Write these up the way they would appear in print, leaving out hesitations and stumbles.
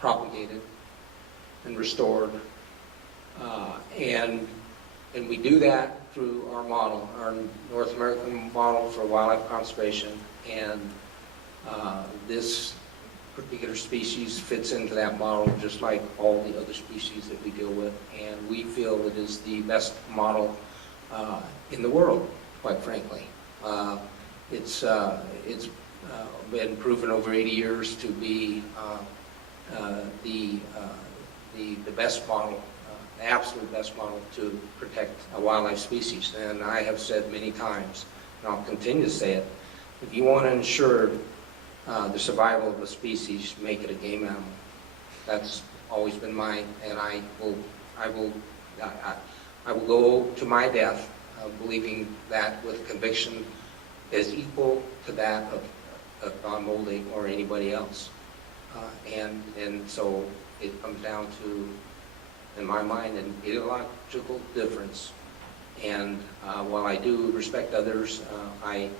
propagated and restored. And we do that through our model, our North American model for wildlife conservation. And this particular species fits into that model just like all the other species that we deal with. And we feel it is the best model in the world, quite frankly. It's been proven over 80 years to be the best model, the absolute best model to protect a wildlife species. And I have said many times, and I'll continue to say it, if you want to ensure the survival of a species, make it a game animal. That's always been mine, and I will go to my death believing that with conviction is equal to that of Don Moldig or anybody else. And so it comes down to, in my mind, an ideological difference. And while I do respect others, I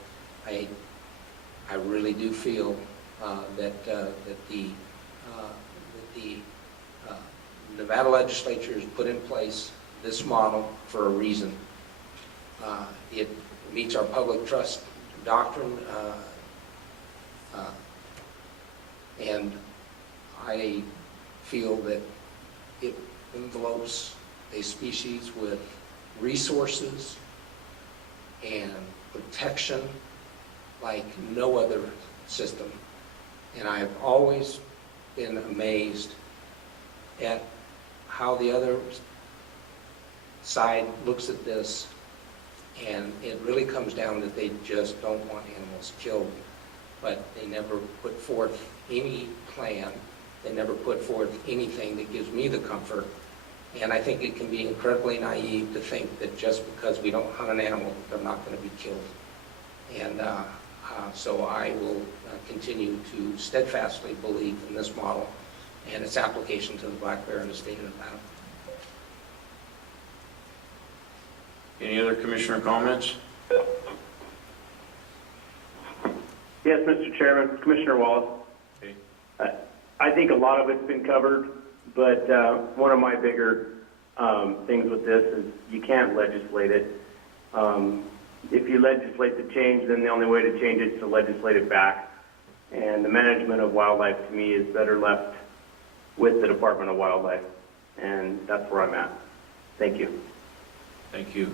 really do feel that the Nevada Legislature has put in place this model for a reason. It meets our public trust doctrine, and I feel that it envelopes a species with resources and protection like no other system. And I've always been amazed at how the other side looks at this, and it really comes down that they just don't want animals killed, but they never put forth any plan. They never put forth anything that gives me the comfort. And I think it can be incredibly naive to think that just because we don't hunt an animal, they're not going to be killed. And so I will continue to steadfastly believe in this model and its application to the black bear in the state of Nevada. Any other commissioner comments? Yes, Mr. Chairman, Commissioner Wallace. Okay. I think a lot of it's been covered, but one of my bigger things with this is you can't legislate it. If you legislate the change, then the only way to change it is to legislate it back. And the management of wildlife, to me, is better left with the Department of Wildlife. And that's where I'm at. Thank you. Thank you.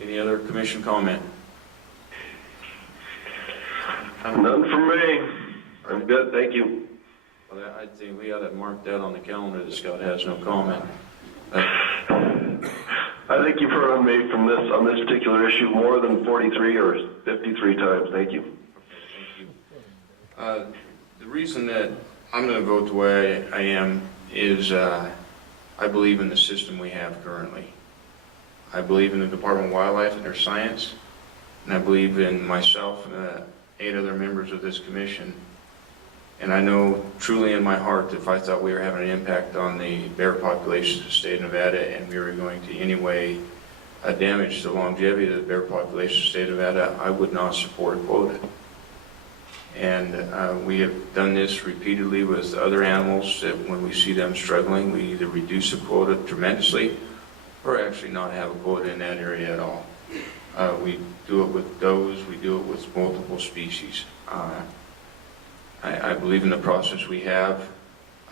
Any other commission comment? None from me. I'm good, thank you. Well, I think we ought to mark that on the calendar that Scott has no comment. I think you've heard on me from this, on this particular issue, more than 43 or 53 times. Thank you. Okay, thank you. The reason that I'm going to vote the way I am is I believe in the system we have currently. I believe in the Department of Wildlife and their science, and I believe in myself and 8 other members of this commission. And I know truly in my heart that if I thought we were having an impact on the bear populations of the state of Nevada and we were going to in any way damage the longevity of the bear population of the state of Nevada, I would not support a quota. And we have done this repeatedly with other animals that when we see them struggling, we either reduce the quota tremendously or actually not have a quota in that area at all. We do it with does, we do it with multiple species. I believe in the process we have.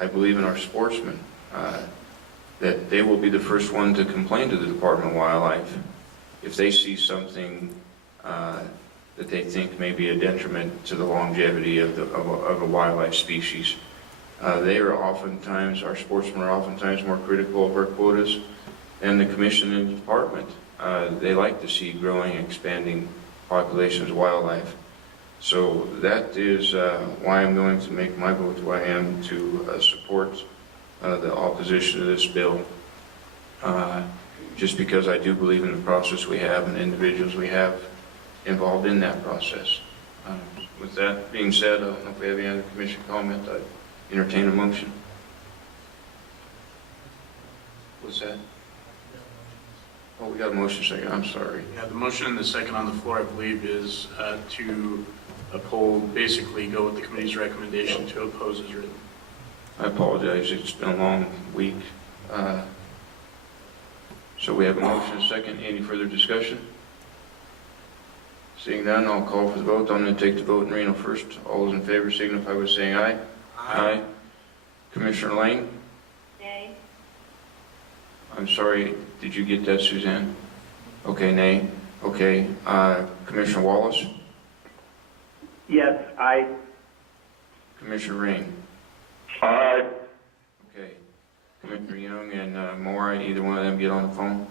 I believe in our sportsmen, that they will be the first one to complain to the Department of Wildlife if they see something that they think may be a detriment to the longevity of a wildlife species. They are oftentimes, our sportsmen are oftentimes more critical of our quotas than the commission and the department. They like to see growing, expanding populations of wildlife. So that is why I'm going to make my vote who I am to support the opposition to this bill. Just because I do believe in the process we have and the individuals we have involved in that process. With that being said, I don't know if we have any other commission comment. I entertain a motion. What's that? Oh, we got a motion second. I'm sorry. Yeah, the motion and the second on the floor, I believe, is to basically go with the committee's recommendation to oppose as written. I apologize, it's been a long week. So we have a motion and a second. Any further discussion? Seeing none, I'll call for the vote. I'm going to take the vote in Reno first. All those in favor signify by saying aye. Aye. Commissioner Lane? Nay. I'm sorry, did you get that, Suzanne? Okay, nay. Okay, Commissioner Wallace? Yes, I. Commissioner Rain? Aye. Okay. Commissioner Young and Moore, either one of them get on the phone?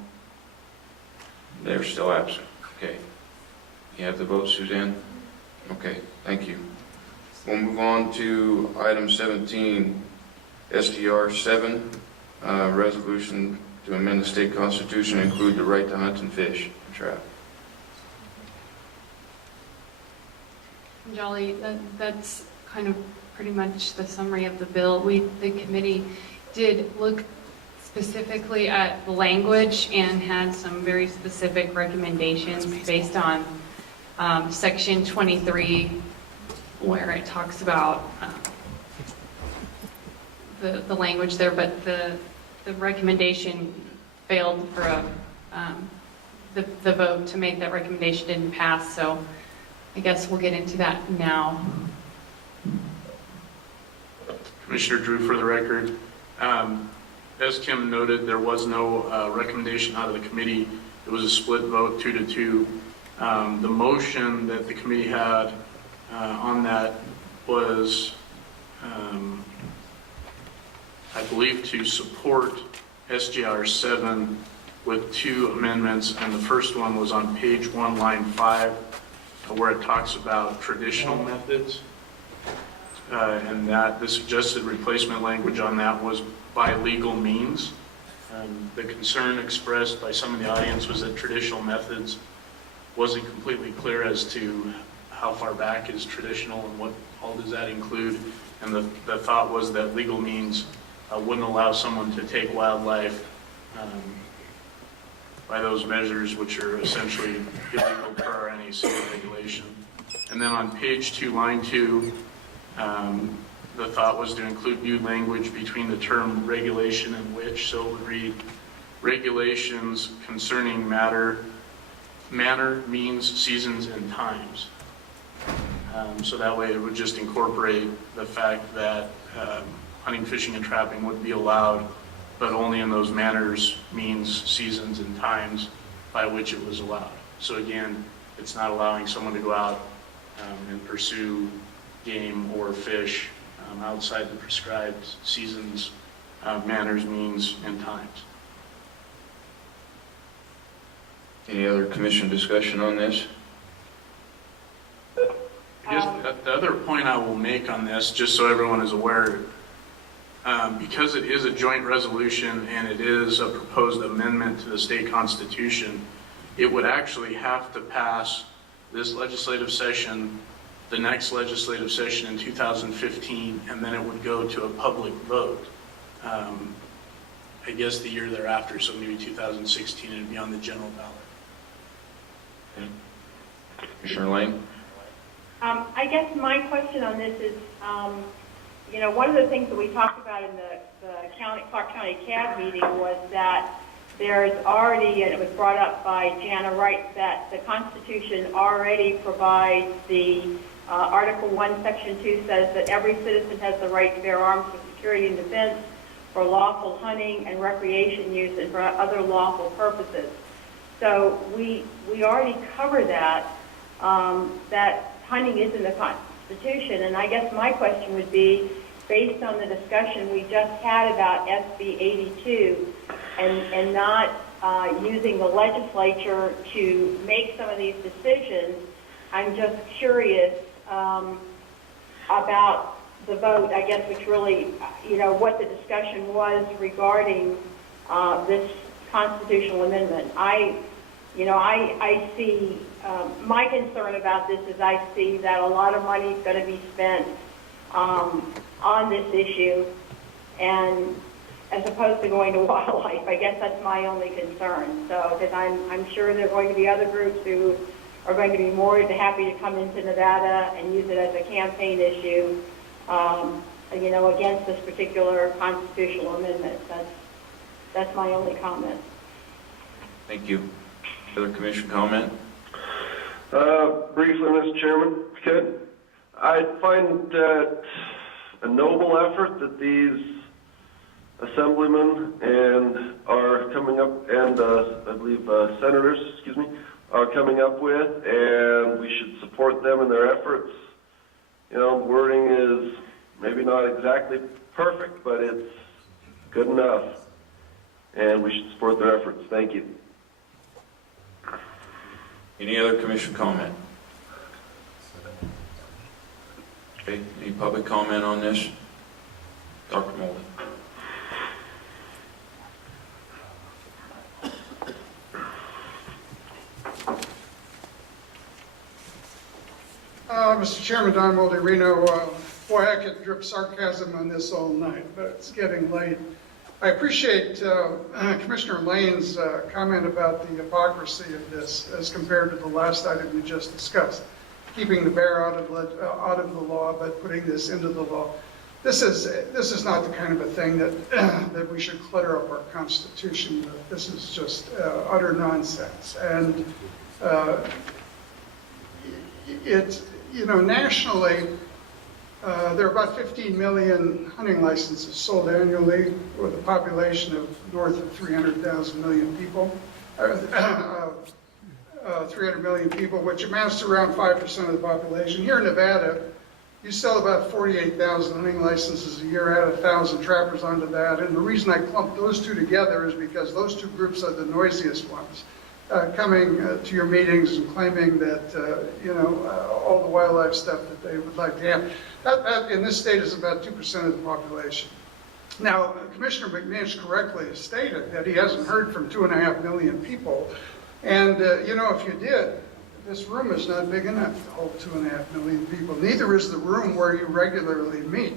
They're still absent. Okay. You have the vote, Suzanne? Okay, thank you. We'll move on to item 17, SDR 7, resolution to amend the state constitution and include the right to hunt and fish and trap. Jolly, that's kind of pretty much the summary of the bill. The committee did look specifically at the language and had some very specific recommendations based on section 23, where it talks about the language there, but the recommendation failed for the vote to make that recommendation didn't pass, so I guess we'll get into that now. Commissioner Drew, for the record, as Kim noted, there was no recommendation out of the committee. It was a split vote, 2-2. The motion that the committee had on that was, I believe, to support SGR 7 with 2 amendments, and the first one was on page 1, line 5, where it talks about traditional methods, and that the suggested replacement language on that was by legal means. The concern expressed by some of the audience was that traditional methods wasn't completely clear as to how far back is traditional and what all does that include, and the thought was that legal means wouldn't allow someone to take wildlife by those measures, which are essentially illegal per our NAC regulation. And then on page 2, line 2, the thought was to include new language between the term regulation and which, so it would read regulations concerning manner, means, seasons, and times. So that way it would just incorporate the fact that hunting, fishing, and trapping would be allowed, but only in those manners, means, seasons, and times by which it was allowed. So again, it's not allowing someone to go out and pursue game or fish outside the prescribed seasons, manners, means, and times. Any other commission discussion on this? I guess the other point I will make on this, just so everyone is aware, because it is a joint resolution and it is a proposed amendment to the state constitution, it would actually have to pass this legislative session, the next legislative session in 2015, and then it would go to a public vote. I guess the year thereafter, so maybe 2016, it'd be on the general ballot. Okay. Commissioner Lane? I guess my question on this is, one of the things that we talked about in the Clark County CAB meeting was that there's already, and it was brought up by Jana Wright, that the Constitution already provides the Article 1, Section 2 says that every citizen has the right to bear arms for security and defense, for lawful hunting and recreation use, and for other lawful purposes. So we already cover that, that hunting is in the Constitution, and I guess my question would be, based on the discussion we just had about SB 82 and not using the legislature to make some of these decisions, I'm just curious about the vote, I guess, which really, what the discussion was regarding this constitutional amendment. I see, my concern about this is I see that a lot of money is going to be spent on this issue, and as opposed to going to wildlife. I guess that's my only concern. So, because I'm sure there are going to be other groups who are going to be more than happy to come into Nevada and use it as a campaign issue, you know, against this particular constitutional amendment. That's my only comment. Thank you. Other commission comment? Briefly, Mr. Chairman, I find that a noble effort that these assemblymen and are coming up, and I believe senators, are coming up with, and we should support them in their efforts. You know, wording is maybe not exactly perfect, but it's good enough, and we should support their efforts. Thank you. Any other commission comment? Okay, any public comment on this? Dr. Molden. Mr. Chairman, Don Molderino, boy, I could drip sarcasm on this all night, but it's getting late. I appreciate Commissioner Lane's comment about the hypocrisy of this as compared to the last item you just discussed, keeping the bear out of the law, but putting this into the law. This is not the kind of a thing that that we should clutter up our Constitution with. This is just utter nonsense, and you know, nationally, there are about 15 million hunting licenses sold annually with a population of north of 300 million people, 300 million people, which amounts to around 5% of the population. Here in Nevada, you sell about 48,000 hunting licenses a year, add 1,000 trappers onto that. And the reason I clumped those two together is because those two groups are the noisiest ones. Coming to your meetings and claiming that, you know, all the wildlife stuff that they would like to have. That in this state is about 2% of the population. Now, Commissioner McNish correctly stated that he hasn't heard from 2.5 million people. And, you know, if you did, this room is not big enough to hold 2.5 million people. Neither is the room where you regularly meet.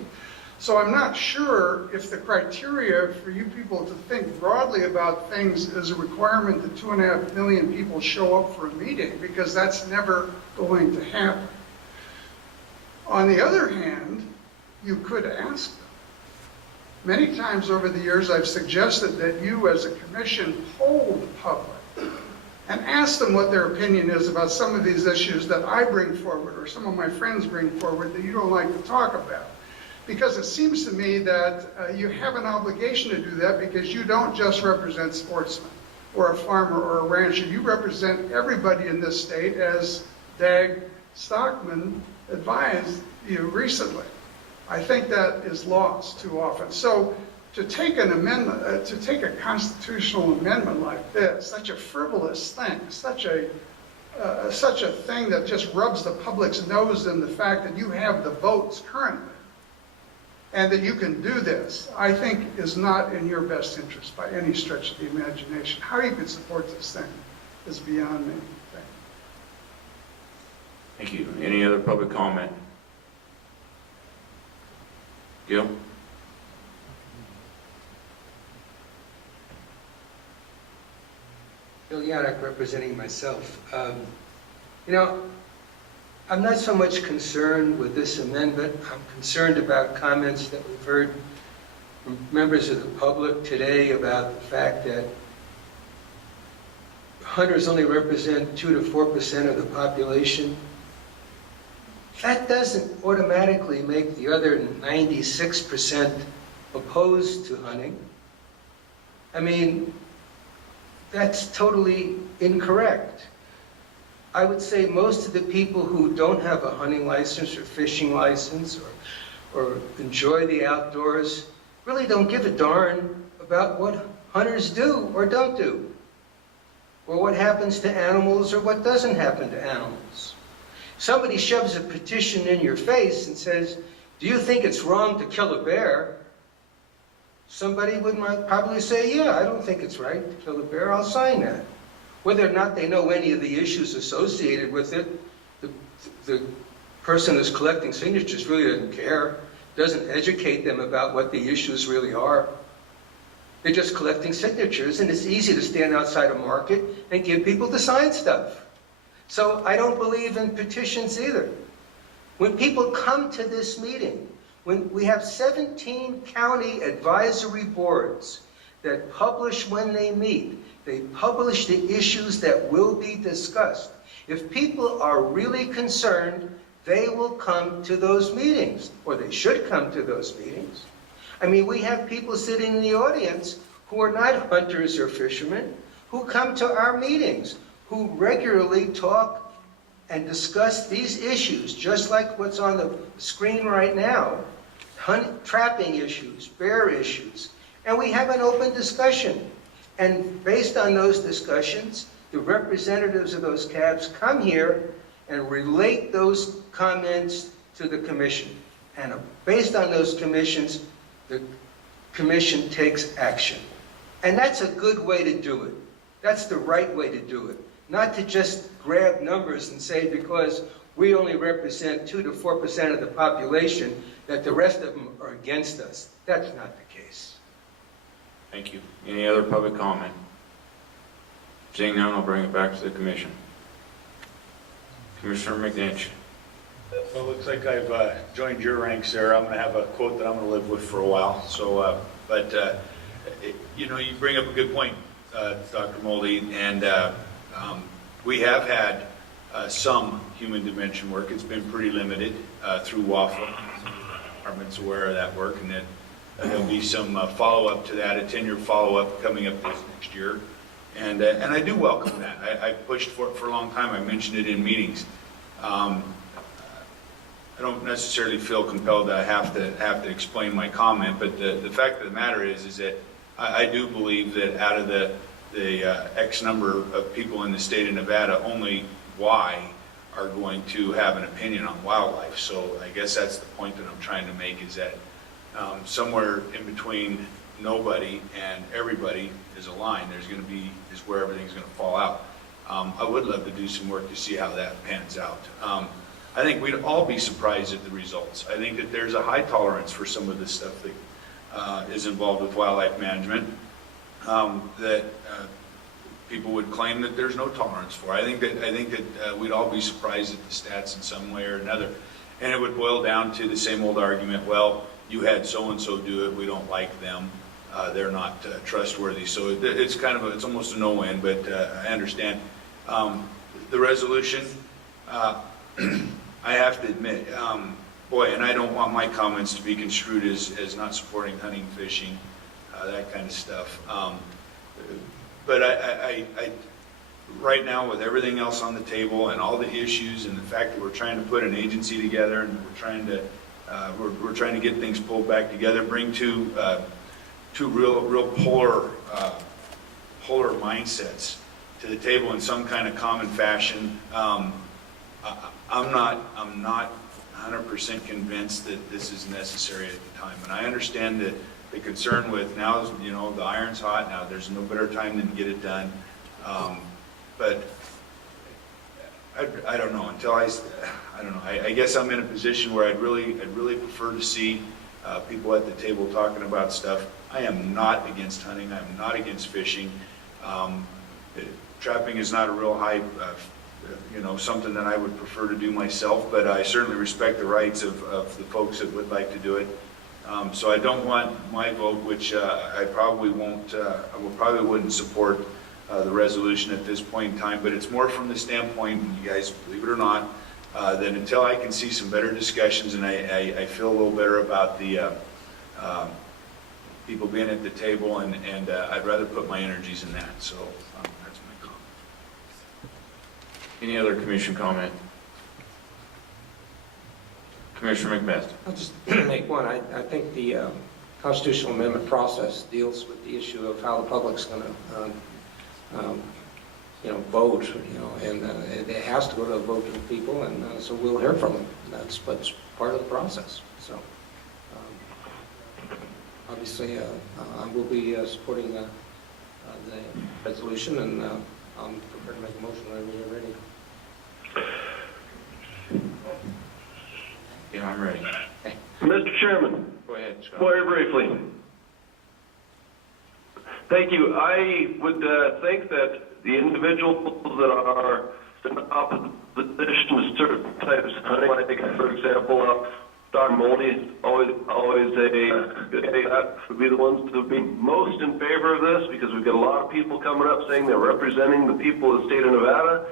So I'm not sure if the criteria for you people to think broadly about things is a requirement that 2.5 million people show up for a meeting, because that's never going to happen. On the other hand, you could ask them. Many times over the years, I've suggested that you as a commission hold the public and ask them what their opinion is about some of these issues that I bring forward or some of my friends bring forward that you don't like to talk about. Because it seems to me that you have an obligation to do that, because you don't just represent sportsmen or a farmer or a rancher. You represent everybody in this state, as Dag Stockman advised you recently. I think that is lost too often. So to take an amendment, to take a constitutional amendment like this, such a frivolous thing, such a thing that just rubs the public's nose in the fact that you have the votes currently, and that you can do this, I think is not in your best interest by any stretch of the imagination. How you can support this thing is beyond me. Thank you. Any other public comment? Gil? Bill Yannick, representing myself. You know, I'm not so much concerned with this amendment. I'm concerned about comments that we've heard from members of the public today about the fact that hunters only represent 2 to 4% of the population. That doesn't automatically make the other 96% opposed to hunting. I mean, that's totally incorrect. I would say most of the people who don't have a hunting license or fishing license or enjoy the outdoors really don't give a darn about what hunters do or don't do, or what happens to animals or what doesn't happen to animals. Somebody shoves a petition in your face and says, do you think it's wrong to kill a bear? Somebody might probably say, yeah, I don't think it's right to kill a bear, I'll sign that. Whether or not they know any of the issues associated with it, the person who's collecting signatures really doesn't care, doesn't educate them about what the issues really are. They're just collecting signatures, and it's easy to stand outside a market and get people to sign stuff. So I don't believe in petitions either. When people come to this meeting, when we have 17 county advisory boards that publish when they meet, they publish the issues that will be discussed. If people are really concerned, they will come to those meetings, or they should come to those meetings. I mean, we have people sitting in the audience who are not hunters or fishermen, who come to our meetings, who regularly talk and discuss these issues, just like what's on the screen right now, trapping issues, bear issues, and we have an open discussion. And based on those discussions, the representatives of those cabs come here and relate those comments to the commission. And based on those commissions, the commission takes action. And that's a good way to do it. That's the right way to do it. Not to just grab numbers and say because we only represent 2 to 4% of the population that the rest of them are against us. That's not the case. Thank you. Any other public comment? Seeing none, I'll bring it back to the commission. Commissioner McNinch. Well, it looks like I've joined your ranks there. I'm going to have a quote that I'm going to live with for a while. So, you know, you bring up a good point, Dr. Moldy, and we have had some human dimension work. It's been pretty limited through WAFA. The department's aware of that work, and that there'll be some follow-up to that, a 10-year follow-up coming up this next year. And I do welcome that. I pushed for it for a long time. I mentioned it in meetings. I don't necessarily feel compelled that I have to explain my comment, but the fact of the matter is that I do believe that out of the X number of people in the state of Nevada, only Y are going to have an opinion on wildlife. So I guess that's the point that I'm trying to make, is that somewhere in between nobody and everybody is a line. Is where everything's going to fall out. I would love to do some work to see how that pans out. I think we'd all be surprised at the results. I think that there's a high tolerance for some of the stuff that is involved with wildlife management that people would claim that there's no tolerance for. I think that we'd all be surprised at the stats in some way or another, and it would boil down to the same old argument. Well, you had so and so do it. We don't like them. They're not trustworthy. So it's almost a no-win. But I understand the resolution. I have to admit, boy, and I don't want my comments to be construed as not supporting hunting, fishing, that kind of stuff. But I right now, with everything else on the table and all the issues and the fact that we're trying to put an agency together and we're trying to get things pulled back together, bring two real polar mindsets to the table in some kind of common fashion. I'm not 100% convinced that this is necessary at the time. And I understand that the concern with now is, you know, the iron's hot now. There's no better time than to get it done. But I don't know. I don't know. I guess I'm in a position where I'd really prefer to see people at the table talking about stuff. I am not against hunting. I am not against fishing. Trapping is not a real high, something that I would prefer to do myself, but I certainly respect the rights of the folks that would like to do it. So I don't want my vote, which I probably won't, wouldn't support the resolution at this point in time, but it's more from the standpoint, you guys, believe it or not, that until I can see some better discussions and I feel a little better about the people being at the table, and I'd rather put my energies in that. So that's my comment. Any other commission comment? Commissioner McBeth. I'll just make one. I think the constitutional amendment process deals with the issue of how the public's going to, vote, and it has to go to a vote of the people, and so we'll hear from them. That's part of the process. So obviously, I will be supporting the resolution, and I'm prepared to make a motion whenever you're ready. Yeah, I'm ready. Mr. Chairman, Go ahead, Scott. very briefly. Thank you. I would think that the individuals that are in opposition to certain types of hunting, like, for example, dog moldy, always a good day. That would be the ones that would be most in favor of this, because we've got a lot of people coming up saying they're representing the people of the state of Nevada,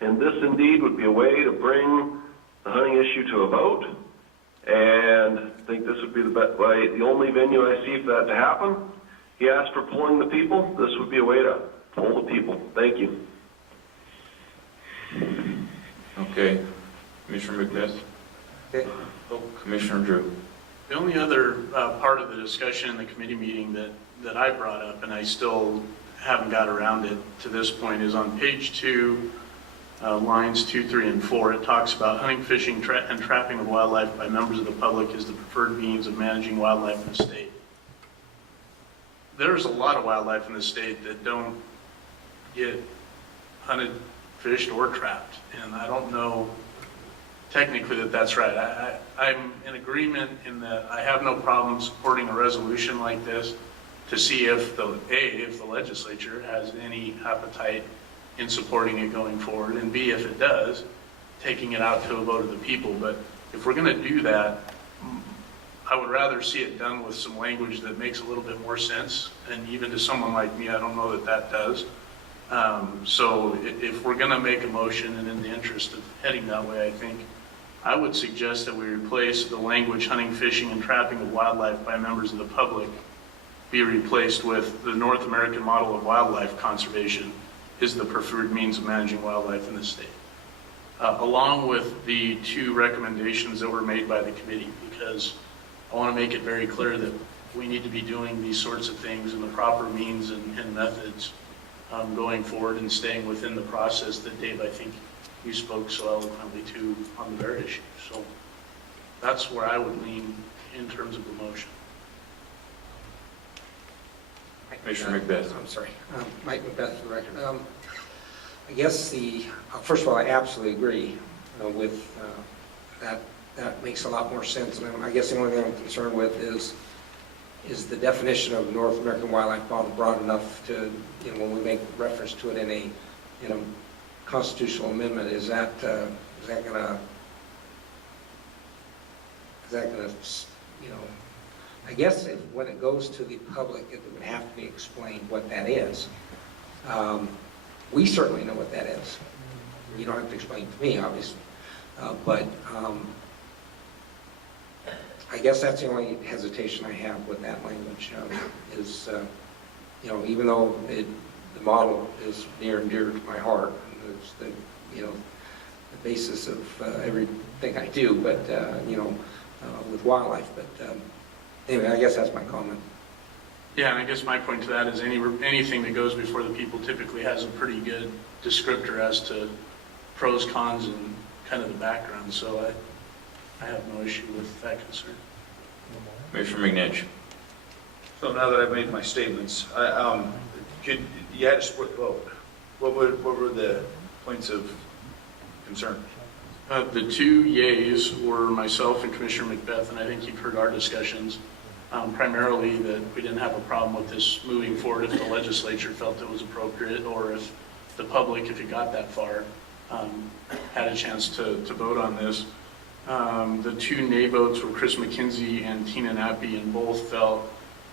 and this indeed would be a way to bring the hunting issue to a vote. And I think this would be the only venue I see for that to happen. He asked for pulling the people. This would be a way to pull the people. Thank you. Okay. Commissioner Macbeth? Okay. Oh, Commissioner Drew? The only other part of the discussion in the committee meeting that I brought up, and I still haven't got around it to this point, is on page 2, lines 2, 3, and 4. It talks about hunting, fishing, and trapping of wildlife by members of the public is the preferred means of managing wildlife in the state. There's a lot of wildlife in the state that don't get hunted, fished, or trapped, and I don't know technically that that's right. I'm in agreement in that I have no problem supporting a resolution like this to see if the legislature has any appetite in supporting it going forward, and B, if it does, taking it out to a vote of the people. But if we're going to do that, I would rather see it done with some language that makes a little bit more sense, and even to someone like me, I don't know that that does. So if we're going to make a motion, and in the interest of heading that way, I think I would suggest that we replace the language hunting, fishing, and trapping of wildlife by members of the public be replaced with the North American model of wildlife conservation is the preferred means of managing wildlife in the state, along with the 2 recommendations that were made by the committee, because I want to make it very clear that we need to be doing these sorts of things in the proper means and methods going forward, and staying within the process that, Dave, I think you spoke so eloquently to on the bear issue. So that's where I would lean in terms of the motion. Commissioner Macbeth. I'm sorry. Mike Macbeth for the record. I guess first of all, I absolutely agree with that. That makes a lot more sense. And I guess the only thing I'm concerned with is the definition of North American wildlife model broad enough to, when we make reference to it in a constitutional amendment, is that going to, I guess when it goes to the public, it would have to be explained what that is. We certainly know what that is. You don't have to explain it to me, obviously. But I guess that's the only hesitation I have with that language, is, even though the model is near and dear to my heart, and it's the basis of everything I do, but, with wildlife. But anyway, I guess that's my comment. Yeah, and I guess my point to that is anything that goes before the people typically has a pretty good descriptor as to pros, cons, and kind of the background. So I have no issue with that concern. Commissioner McNinch? So now that I've made my statements, you had a split vote. What were the points of concern? The 2 yays were myself and Commissioner Macbeth, and I think you've heard our discussions. Primarily that we didn't have a problem with this moving forward if the legislature felt it was appropriate, or if the public, if it got that far, had a chance to vote on this. The 2 nay votes were Chris McKenzie and Tina Nappy, and both felt,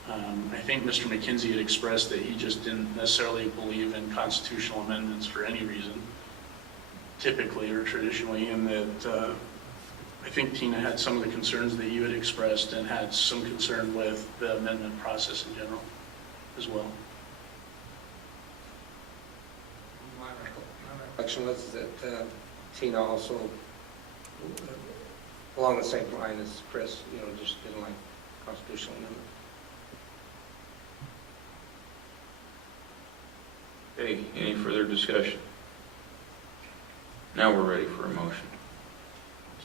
I think Mr. McKenzie had expressed that he just didn't necessarily believe in constitutional amendments for any reason, typically or traditionally, and that I think Tina had some of the concerns that you had expressed and had some concern with the amendment process in general as well. My recollection was that Tina also, along the same line as Chris, just didn't like constitutional amendment. Okay, any further discussion? Now we're ready for a motion.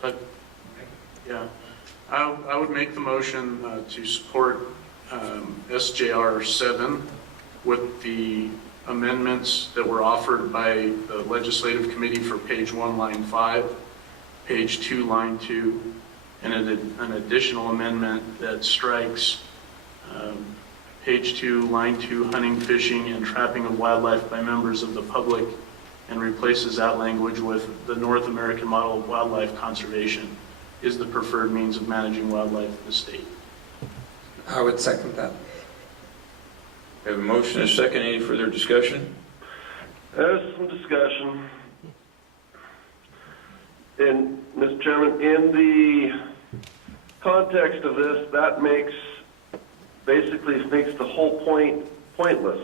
So, yeah, I would make the motion to support SJR 7 with the amendments that were offered by the Legislative Committee for page 1, line 5, page 2, line 2, and an additional amendment that strikes page 2, line 2, hunting, fishing, and trapping of wildlife by members of the public, and replaces that language with the North American model of wildlife conservation is the preferred means of managing wildlife in the state. I would second that. We have a motion and a second. Any further discussion? There's some discussion. And, Mr. Chairman, in the context of this, that basically makes the whole point pointless.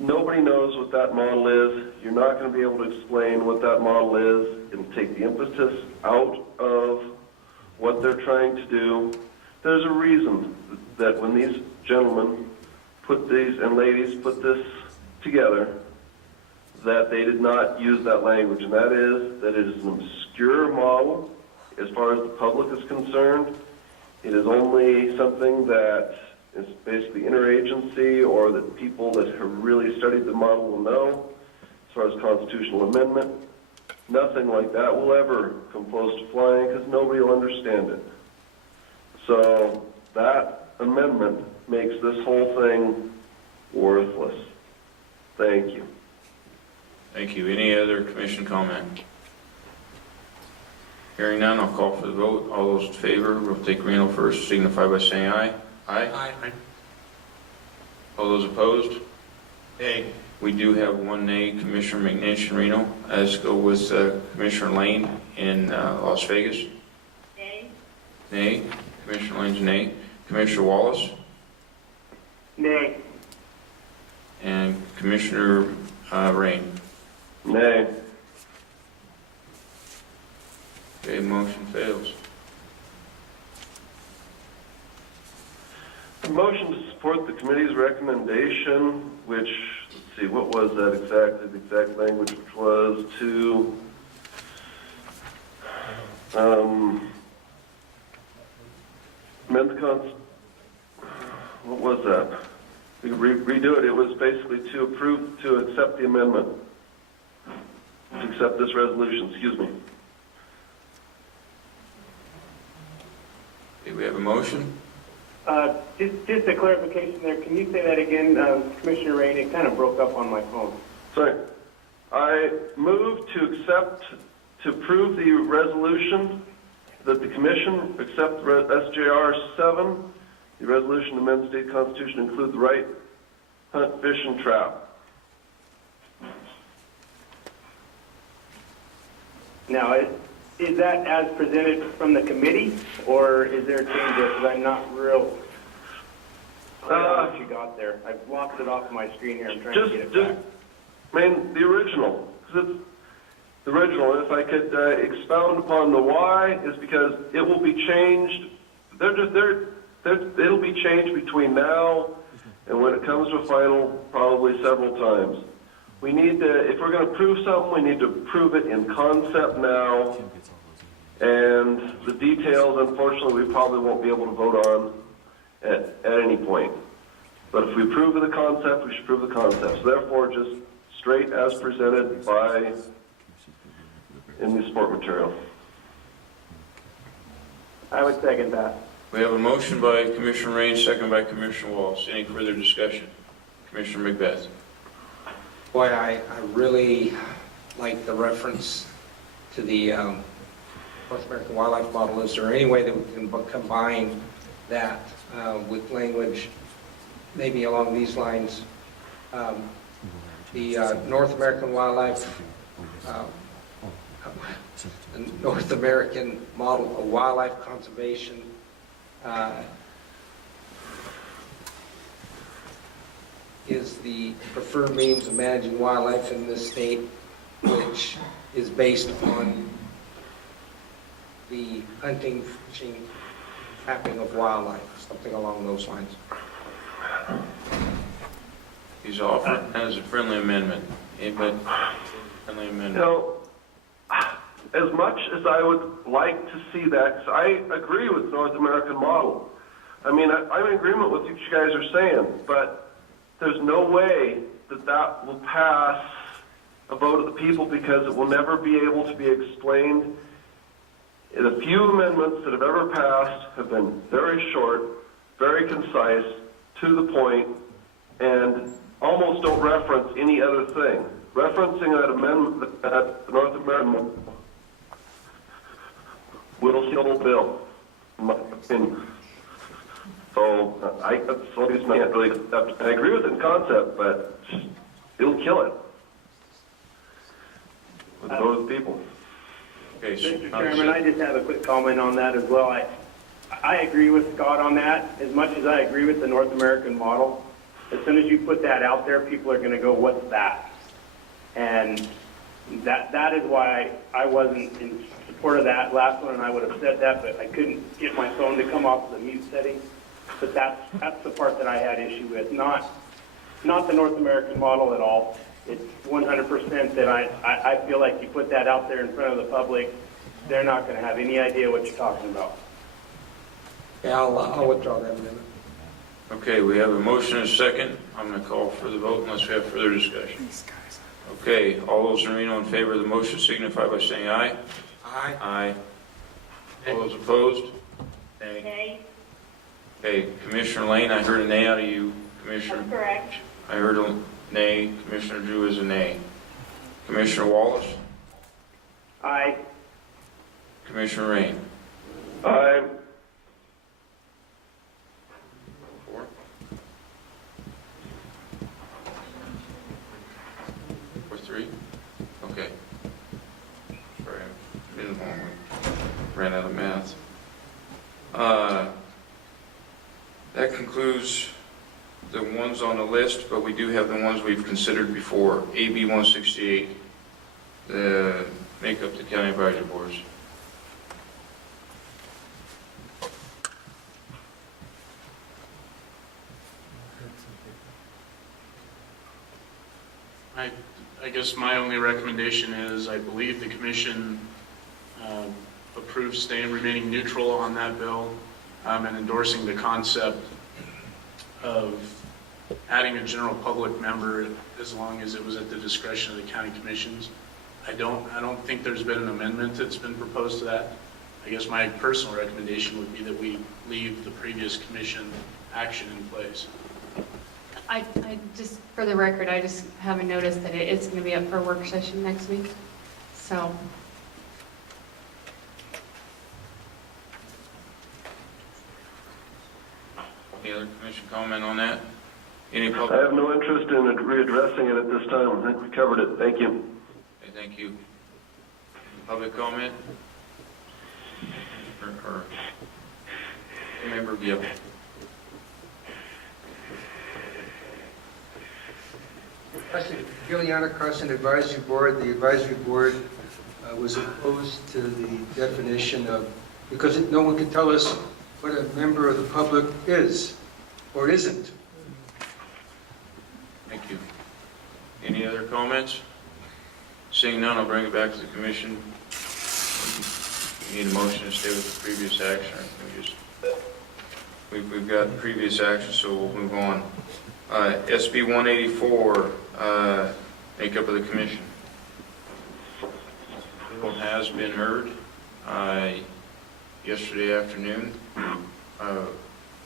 Nobody knows what that model is. You're not going to be able to explain what that model is. It'll take the impetus out of what they're trying to do. There's a reason that when these gentlemen and ladies put this together, that they did not use that language, and that is that it is an obscure model as far as the public is concerned. It is only something that is basically interagency, or that people that have really studied the model will know. As far as constitutional amendment, nothing like that will ever come close to flying because nobody will understand it. So that amendment makes this whole thing worthless. Thank you. Thank you. Any other commission comment? Hearing none, I'll call for the vote. All those in favor, we'll take Reno first, signify by saying aye. Aye. All those opposed? Nay. We do have one nay, Commissioner McNish in Reno. Let's go with Commissioner Lane in Las Vegas. Nay? Nay. Commissioner Lane's nay. Commissioner Wallace Nay. and Commissioner Rain. Nay. Okay, motion fails. A motion to support the committee's recommendation, which, let's see, what was that exactly? The exact language, which was to amend the what was that? We redo it. It was basically to accept the amendment, to accept this resolution, excuse me. Okay, we have a motion. Just a clarification there. Can you say that again, Commissioner Rain? It kind of broke up on my phone. Sorry. I move to approve the resolution that the commission accept SJR 7, the resolution to amend the state constitution to include the right hunt, fish, and trap. Now, is that as presented from the committee, or is there a change there? Because I'm not real clear on what you got there. I've lost it off my screen here. I'm trying to get it back. The original. 'Cause it's the original. And if I could expound upon the why, is because it will be changed. It'll be changed between now and when it comes to a final, probably several times. We need to, if we're going to prove something, we need to prove it in concept now. And the details, unfortunately, we probably won't be able to vote on at any point. But if we prove the concept, we should prove the concept. So therefore, just straight as presented in the support material. I would second that. We have a motion by Commissioner Rain, second by Commissioner Wallace. Any further discussion? Commissioner McBeth. Boy, I really like the reference to the North American wildlife model. Is there any way that we can combine that with language maybe along these lines? The North American wildlife, the North American model of wildlife conservation is the preferred means of managing wildlife in this state, which is based on the hunting, fishing, trapping of wildlife, something along those lines. He's offered as a friendly amendment. Anybody? Friendly amendment. You know, as much as I would like to see that, 'cause I agree with North American model. I mean, I'm in agreement with what you guys are saying, but there's no way that that will pass a vote of the people because it will never be able to be explained. The few amendments that have ever passed have been very short, very concise, to the point, and almost don't reference any other thing. referencing that amendment that the North American will kill the bill, in my opinion. So that's the only reason I can't really accept it. I agree with it in concept, but it'll kill it with those people. Okay, so Mr. Chairman, I just have a quick comment on that as well. I agree with Scott on that. As much as I agree with the North American model, as soon as you put that out there, people are going to go, what's that? And that is why I wasn't in support of that last one, and I would have said that, but I couldn't get my phone to come off the mute setting. But that's the part that I had issue with, not the North American model at all. It's 100% that I feel like you put that out there in front of the public, they're not going to have any idea what you're talking about. Yeah, I'll withdraw that amendment. Okay, we have a motion and a second. I'm going to call for the vote unless we have further discussion. Okay, all those in Reno in favor of the motion signify by saying aye. Aye. Aye. All those opposed? Nay. Okay, Okay, Commissioner Lane, I heard a nay out of you, Commissioner. that's correct. I heard a nay. Commissioner Drew is a nay. Commissioner Wallace? Aye. Commissioner Rain? Aye. 4. Or 3? Okay. Sorry, I'm in the wrong one. Ran out of math. That concludes the ones on the list, but we do have the ones we've considered before. AB 168, the make up the county advisory boards. I guess my only recommendation is, I believe the commission approves remaining neutral on that bill and endorsing the concept of adding a general public member as long as it was at the discretion of the county commissions. I don't think there's been an amendment that's been proposed to that. I guess my personal recommendation would be that we leave the previous commission action in place. I just, for the record, I just haven't noticed that it's going to be up for work session next week. So, Any other commission comment on that? Any I public? have no interest in readdressing it at this time. I think we covered it. Thank you. Okay, thank you. Public comment? Or member Gill? Giuliana Carson Advisory Board, the advisory board was opposed to the definition of, because no one can tell us what a member of the public is or isn't. Thank you. Any other comments? Seeing none, I'll bring it back to the commission. We need a motion to stay with the previous action. We've got previous action, so we'll move on. SB 184, makeup of the commission. Bill has been heard yesterday afternoon.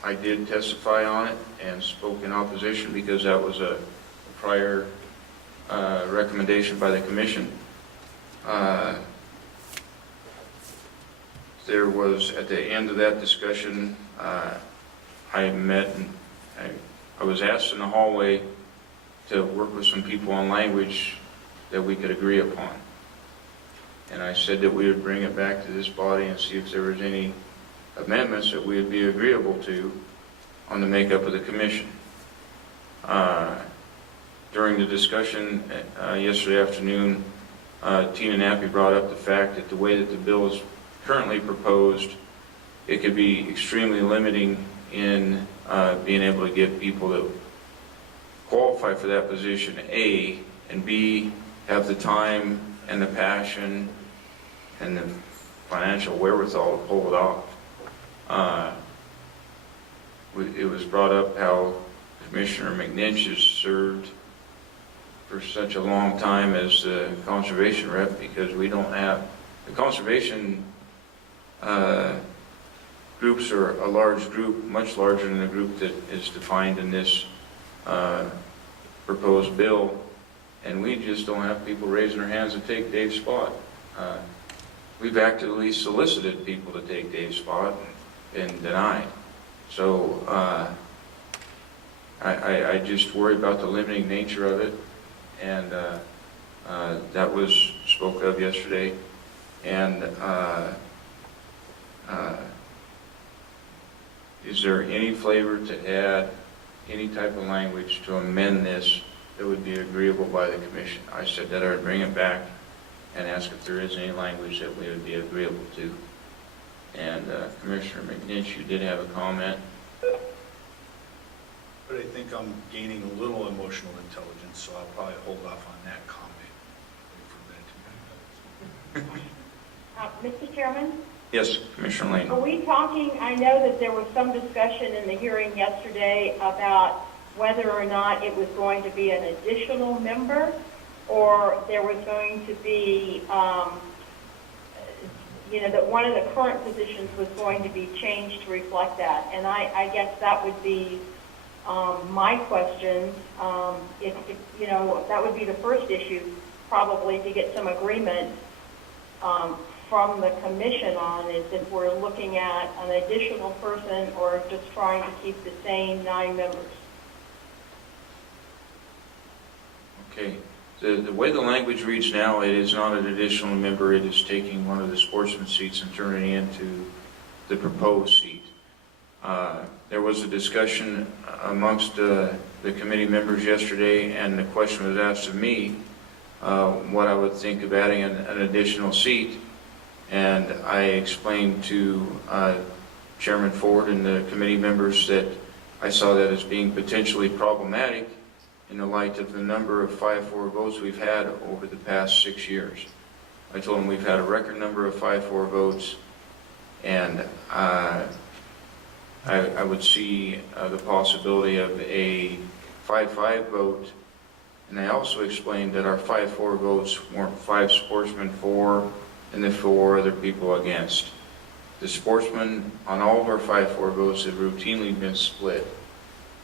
I did testify on it and spoke in opposition because that was a prior recommendation by the commission. There was, at the end of that discussion, I met and I was asked in the hallway to work with some people on language that we could agree upon. And I said that we would bring it back to this body and see if there was any amendments that we would be agreeable to on the makeup of the commission. During the discussion yesterday afternoon, Tina Nappy brought up the fact that the way that the bill is currently proposed, it could be extremely limiting in being able to get people that qualify for that position, A, and B, have the time and the passion and the financial wherewithal to pull it off. It was brought up how Commissioner McNinch has served for such a long time as the conservation rep, because we don't have, the conservation groups are a large group, much larger than the group that is defined in this proposed bill, and we just don't have people raising their hands to take Dave's spot. We've actively solicited people to take Dave's spot and denied. So I just worry about the limiting nature of it, and that was spoke of yesterday. And is there any flavor to add any type of language to amend this that would be agreeable by the commission? I said that I would bring it back and ask if there is any language that we would be agreeable to. And Commissioner McNinch, you did have a comment. But I think I'm gaining a little emotional intelligence, so I'll probably hold off on that comment for a minute. Mr. Chairman, Yes, Commissioner Lane. are we talking, I know that there was some discussion in the hearing yesterday about whether or not it was going to be an additional member, or there was going to be, that one of the current positions was going to be changed to reflect that. And I guess that would be my question. That would be the first issue, probably, to get some agreement from the commission on, is if we're looking at an additional person or just trying to keep the same 9 members. Okay. The way the language reads now, it is not an additional member. It is taking one of the sportsman seats and turning it into the proposed seat. There was a discussion amongst the committee members yesterday, and the question was asked of me what I would think of adding an additional seat. And I explained to Chairman Ford and the committee members that I saw that as being potentially problematic in the light of the number of 5-4 votes we've had over the past 6 years. I told them we've had a record number of 5-4 votes, and I would see the possibility of a 5-5 vote. And I also explained that our 5-4 votes weren't 5 sportsmen for and the 4 other people against. The sportsmen on all of our 5-4 votes have routinely been split.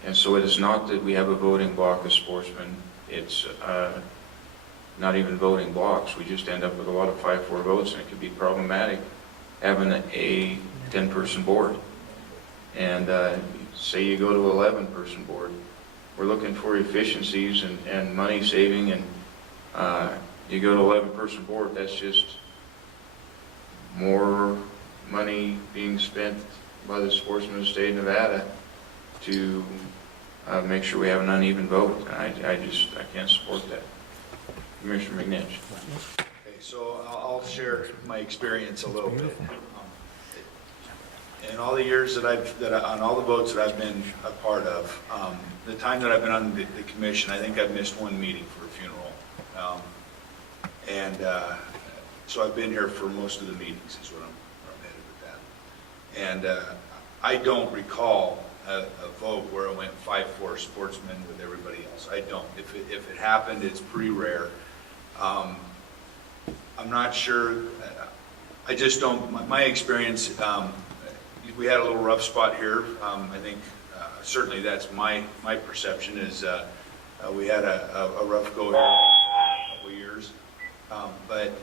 And so it is not that we have a voting block of sportsmen. It's not even voting blocks. We just end up with a lot of 5-4 votes, and it could be problematic having a 10-person board. And say you go to 11-person board. We're looking for efficiencies and money saving, and you go to 11-person board, that's just more money being spent by the sportsmen of the state of Nevada to make sure we have an uneven vote. I can't support that. Commissioner McNinch. Okay, so I'll share my experience a little bit. In all the years on all the votes that I've been a part of, the time that I've been on the commission, I think I've missed one meeting for a funeral. So I've been here for most of the meetings, is what I'm headed with that. And I don't recall a vote where it went 5-4 sportsmen with everybody else. I don't. If it happened, it's pretty rare. I'm not sure. I just don't. My experience, we had a little rough spot here. I think certainly that's my perception is we had a rough go here a couple years. But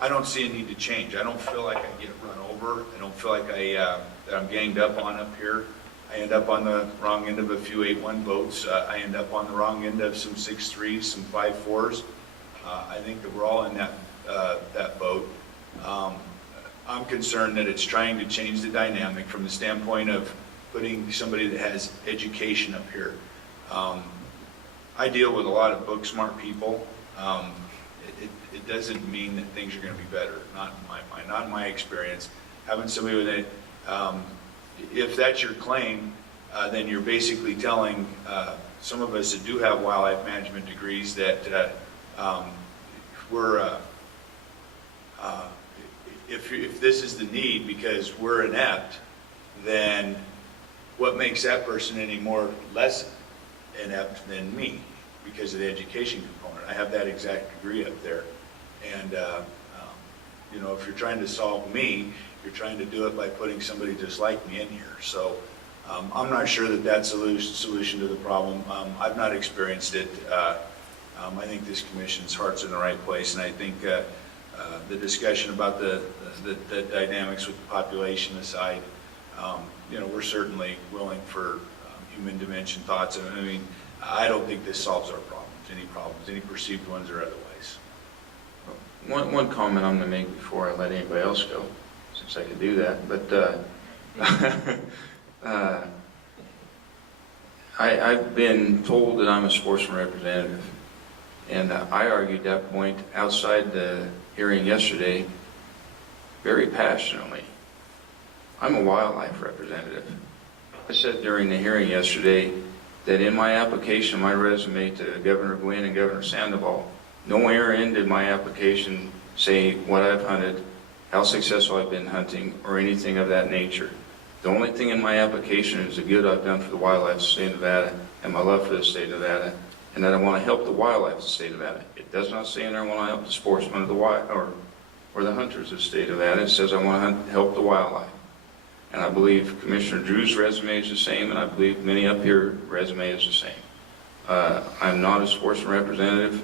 I don't see a need to change. I don't feel like I get run over. I don't feel like that I'm ganged up on up here. I end up on the wrong end of a few 8-1 votes. I end up on the wrong end of some 6-3s, some 5-4s. I think that we're all in that boat. I'm concerned that it's trying to change the dynamic from the standpoint of putting somebody that has education up here. I deal with a lot of book smart people. It doesn't mean that things are going to be better, not in my mind, not in my experience. Having somebody with it, if that's your claim, then you're basically telling some of us that do have wildlife management degrees that if this is the need because we're inept, then what makes that person any more less inept than me because of the education component? I have that exact degree up there. And, if you're trying to solve me, you're trying to do it by putting somebody just like me in here. So I'm not sure that that's a solution to the problem. I've not experienced it I think this commission's heart's in the right place, and I think the discussion about the dynamics with the population aside, we're certainly willing for human dimension thoughts. I mean, I don't think this solves our problems, any perceived ones or otherwise. One comment I'm going to make before I let anybody else go, since I could do that, but I've been told that I'm a sportsman representative, and I argued that point outside the hearing yesterday very passionately. I'm a wildlife representative. I said during the hearing yesterday that in my application, my resume to Governor Gwynn and Governor Sandoval, nowhere in did my application say what I've hunted, how successful I've been hunting, or anything of that nature. The only thing in my application is the good I've done for the wildlife of the state of Nevada and my love for the state of Nevada, and that I want to help the wildlife of the state of Nevada. It does not say in there I want to help the sportsmen of the or the hunters of the state of Nevada. It says I want to help the wildlife. And I believe Commissioner Drew's resume is the same, and I believe many up here resume is the same. I'm not a sportsman representative.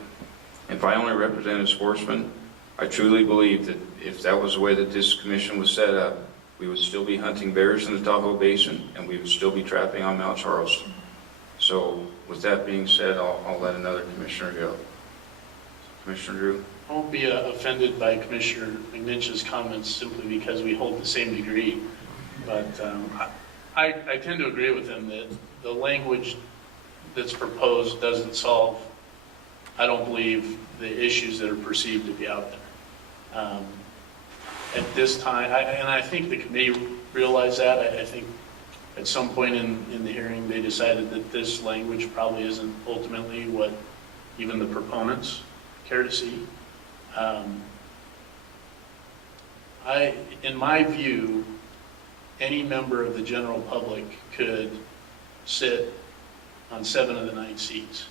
If I only represented sportsmen, I truly believe that if that was the way that this commission was set up, we would still be hunting bears in the Tahoe Basin, and we would still be trapping on Mount Charleston. So with that being said, I'll let another commissioner go. Commissioner Drew? I won't be offended by Commissioner McNinch's comments simply because we hold the same degree. But I tend to agree with him that the language that's proposed doesn't solve, I don't believe, the issues that are perceived to be out there. At this time, and I think the committee realized that. I think at some point in the hearing they decided that this language probably isn't ultimately what even the proponents care to see. In my view, any member of the general public could sit on 7 of the 9 seats.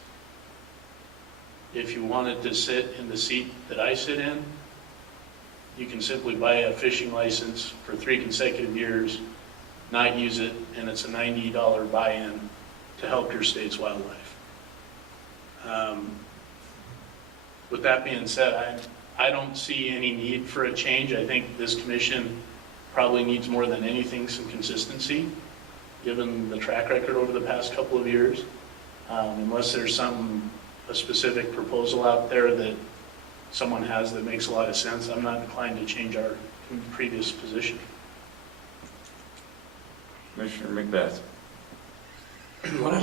If you wanted to sit in the seat that I sit in, you can simply buy a fishing license for 3 consecutive years, not use it, and it's a $90 buy-in to help your state's wildlife. With that being said, I don't see any need for a change. I think this commission probably needs more than anything some consistency, given the track record over the past couple of years. Unless there's a specific proposal out there that someone has that makes a lot of sense, I'm not inclined to change our previous position. Commissioner Macbeth? When I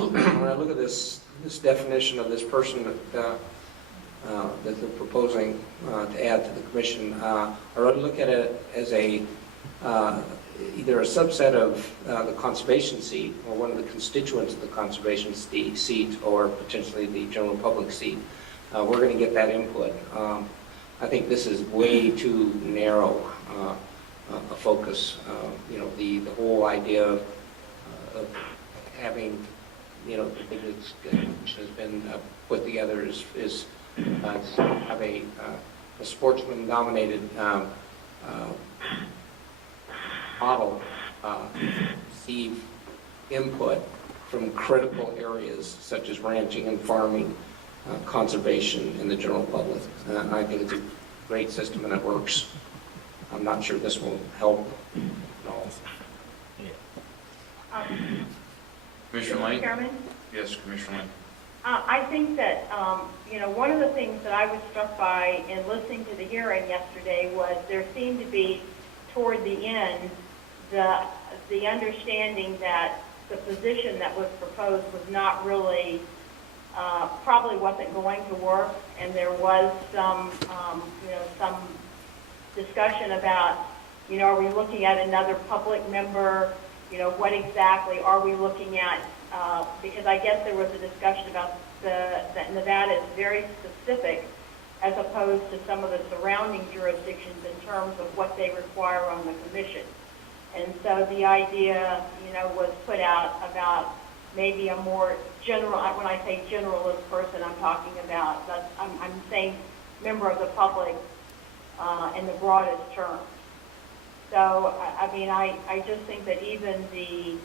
look at this definition of this person that they're proposing to add to the commission, I really look at it as either a subset of the conservation seat or one of the constituents of the conservation seat or potentially the general public seat. We're going to get that input. I think this is way too narrow a focus. The whole idea of having, which has been put together is have a sportsman-dominated model, receive input from critical areas such as ranching and farming, conservation, and the general public. I think it's a great system and it works. I'm not sure this will help at all. Commissioner Lane? Chairman? Yes, Commissioner Lane. I think that, one of the things that I was struck by in listening to the hearing yesterday was there seemed to be, toward the end, the understanding that the position that was proposed was not really, probably wasn't going to work, and there was some discussion about, are we looking at another public member? What exactly are we looking at? Because I guess there was a discussion about that Nevada is very specific as opposed to some of the surrounding jurisdictions in terms of what they require on the commission. And so the idea, was put out about maybe a more general, when I say generalist person, I'm talking about, I'm saying member of the public in the broadest terms. So, I just think that even the